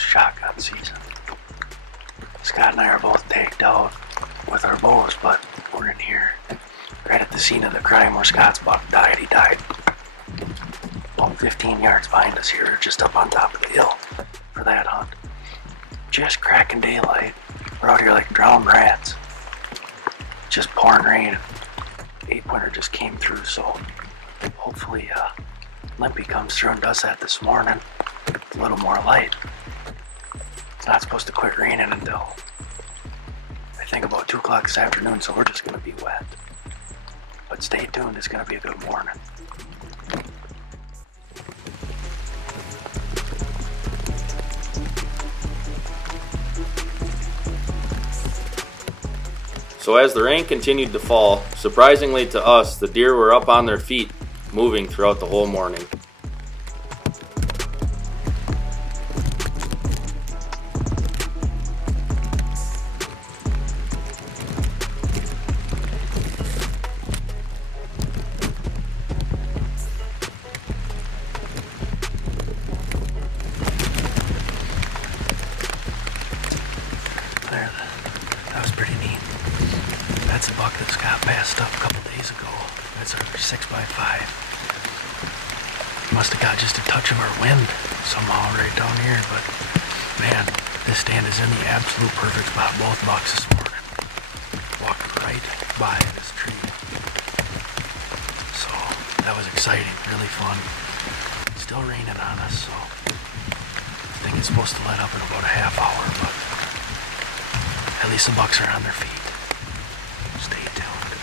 shotgun season. Scott and I are both tagged out with our bows, but we're in here right at the scene of the crime where Scott's buck died. He died about 15 yards behind us here, just up on top of the hill for that hunt. Just cracking daylight. We're out here like drowned rats. Just pouring rain. 8-pointer just came through, so hopefully Limpy comes through and does that this morning. It's a little more light. It's not supposed to quit raining until I think about 2 o'clock this afternoon, so we're just going to be wet. But stay tuned, it's going to be a good morning. So as the rain continued to fall, surprisingly to us, the deer were up on their feet, moving throughout the whole morning. That was pretty neat. That's a buck that Scott passed up a couple days ago. That's a 6x5. Must have got just a touch of our wind somehow right down here, but man, this stand is in the absolute perfect spot. Both bucks this morning. Walked right by this tree. So that was exciting, really fun. Still raining on us, so I think it's supposed to let up in about a half hour, but at least the bucks are on their feet. Stay tuned.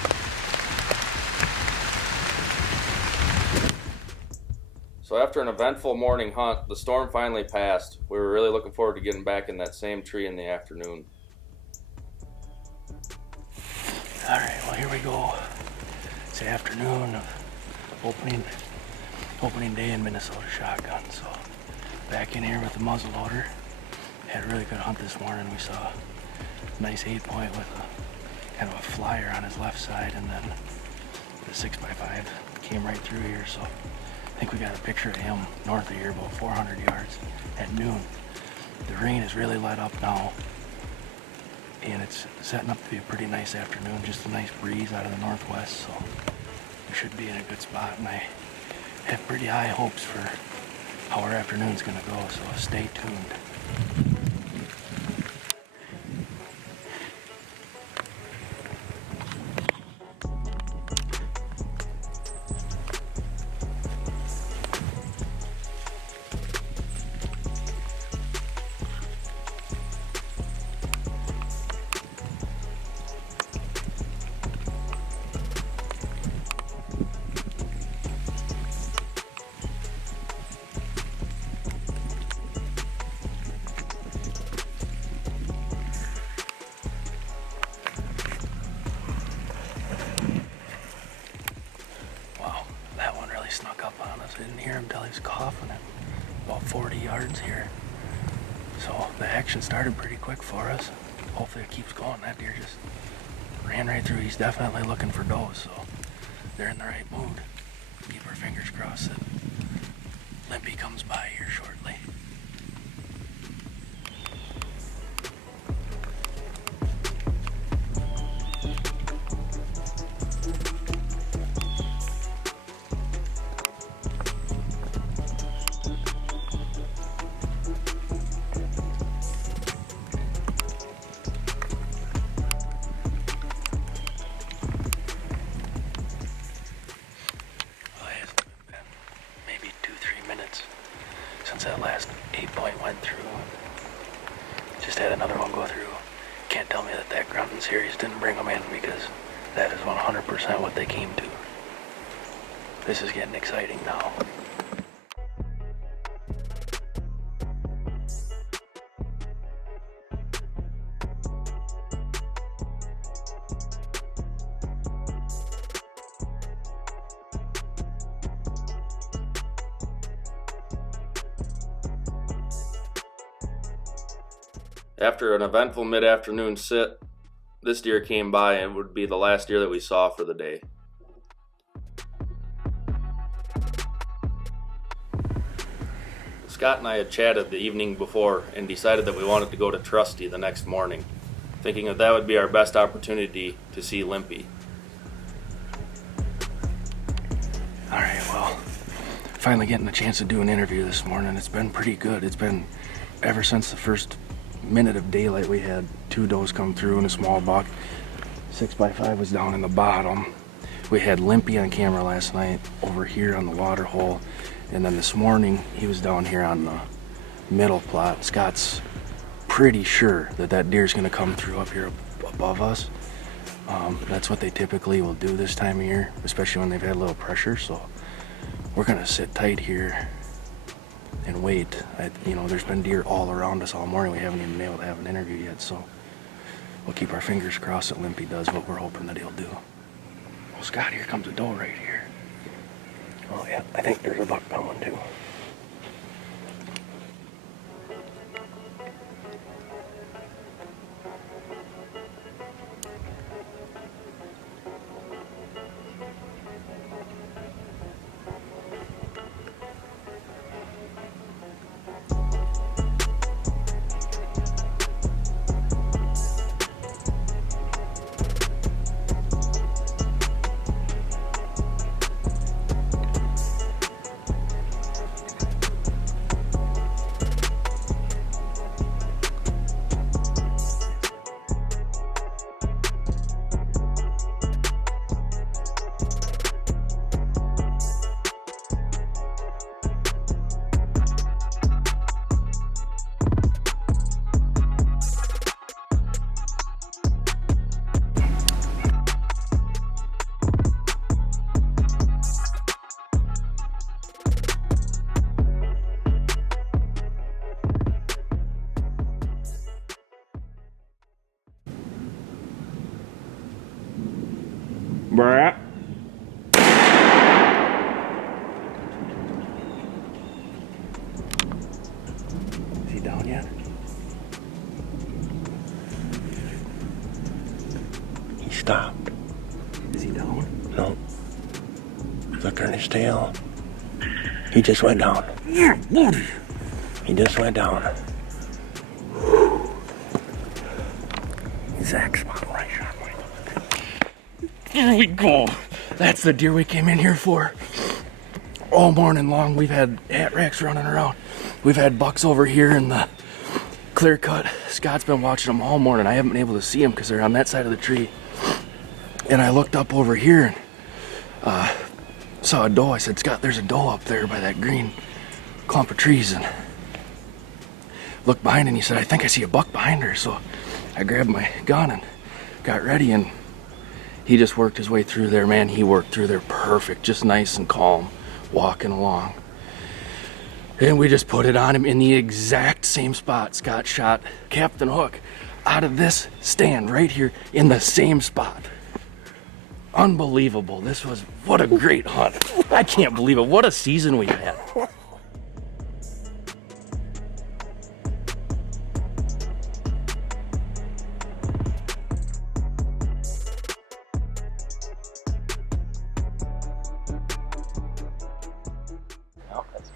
So after an eventful morning hunt, the storm finally passed. We were really looking forward to getting back in that same tree in the afternoon. Alright, well here we go. It's the afternoon of opening day in Minnesota shotgun. So back in here with the muzzleloader. Had a really good hunt this morning. We saw a nice 8-point with a kind of a flyer on his left side, and then the 6x5 came right through here. So I think we got a picture of him north of here, about 400 yards at noon. The rain has really let up now, and it's setting up to be a pretty nice afternoon. Just a nice breeze out of the northwest, so we should be in a good spot, and I have pretty high hopes for how our afternoon's gonna go, so stay tuned. Snuck up on us. I didn't hear him till he was coughing at about 40 yards here. So the action started pretty quick for us. Hopefully it keeps going. That deer just ran right through. He's definitely looking for does, so they're in the right mood. Keep our fingers crossed that Limpy comes by here shortly. Since that last 8-point went through. Just had another one go through. Can't tell me that grunting series didn't bring them in, because that is 100% what they came to. This is getting exciting now. After an eventful mid-afternoon sit, this deer came by and would be the last deer that we saw for the day. Scott and I had chatted the evening before and decided that we wanted to go to Trusty the next morning, thinking that that would be our best opportunity to see Limpy. Alright, well, finally getting a chance to do an interview this morning. It's been pretty good. It's been ever since the first minute of daylight. We had 2 does come through and a small buck. 6x5 was down in the bottom. We had Limpy on camera last night over here on the water hole. And then this morning, he was down here on the middle plot. Scott's pretty sure that that deer's gonna come through up here above us. That's what they typically will do this time of year, especially when they've had a little pressure. So we're gonna sit tight here and wait. There's been deer all around us all morning. We haven't even been able to have an interview yet, so we'll keep our fingers crossed that Limpy does what we're hoping that he'll do. Well, Scott, here comes a doe right here. Oh yeah, I think there's a buck coming too. Brent. Is he down yet? He stopped. Is he down? No. Flicking his tail. He just went down. He just went down. Exact spot right here. Here we go. That's the deer we came in here for. All morning long, we've had hat racks running around. We've had bucks over here in the clear cut. Scott's been watching them all morning. I haven't been able to see them because they're on that side of the tree. And I looked up over here and saw a doe. I said, Scott, there's a doe up there by that green clump of trees. And looked behind, and he said, I think I see a buck behind her. So I grabbed my gun and got ready, and he just worked his way through there. Man, he worked through there perfect, just nice and calm, walking along. And we just put it on him in the exact same spot. Scott shot Captain Hook out of this stand right here in the same spot. Unbelievable. What a great hunt. I can't believe it. What a season we've had.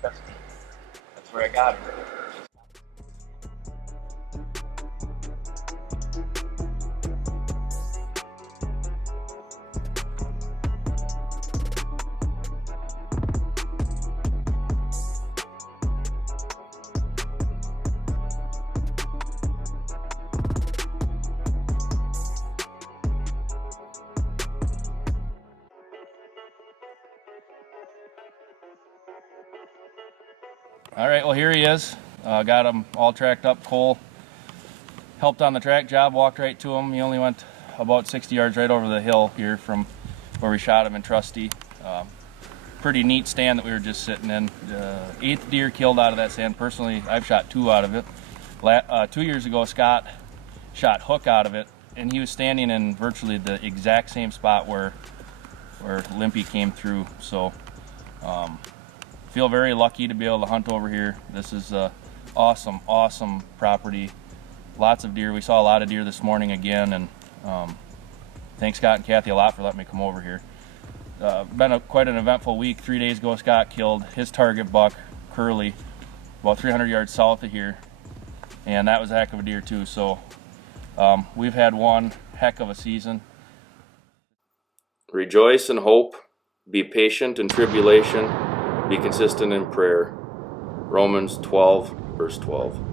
That's where I got him. All right, well, here he is. Got him all tracked up. Cole helped on the track job, walked right to him. He only went about 60 yards right over the hill here from where we shot him in Trusty. Pretty neat stand that we were just sitting in. 8th deer killed out of that stand. Personally, I've shot 2 out of it. 2 years ago, Scott shot Hook out of it, and he was standing in virtually the exact same spot where Limpy came through. So feel very lucky to be able to hunt over here. This is awesome property. Lots of deer. We saw a lot of deer this morning again, and thanks Scott and Kathy a lot for letting me come over here. Been quite an eventful week. 3 days ago, Scott killed his target buck, Curly, about 300 yards south of here, and that was a heck of a deer too. So we've had one heck of a season. Rejoice in hope, be patient in tribulation, be consistent in prayer. Romans 12, verse 12.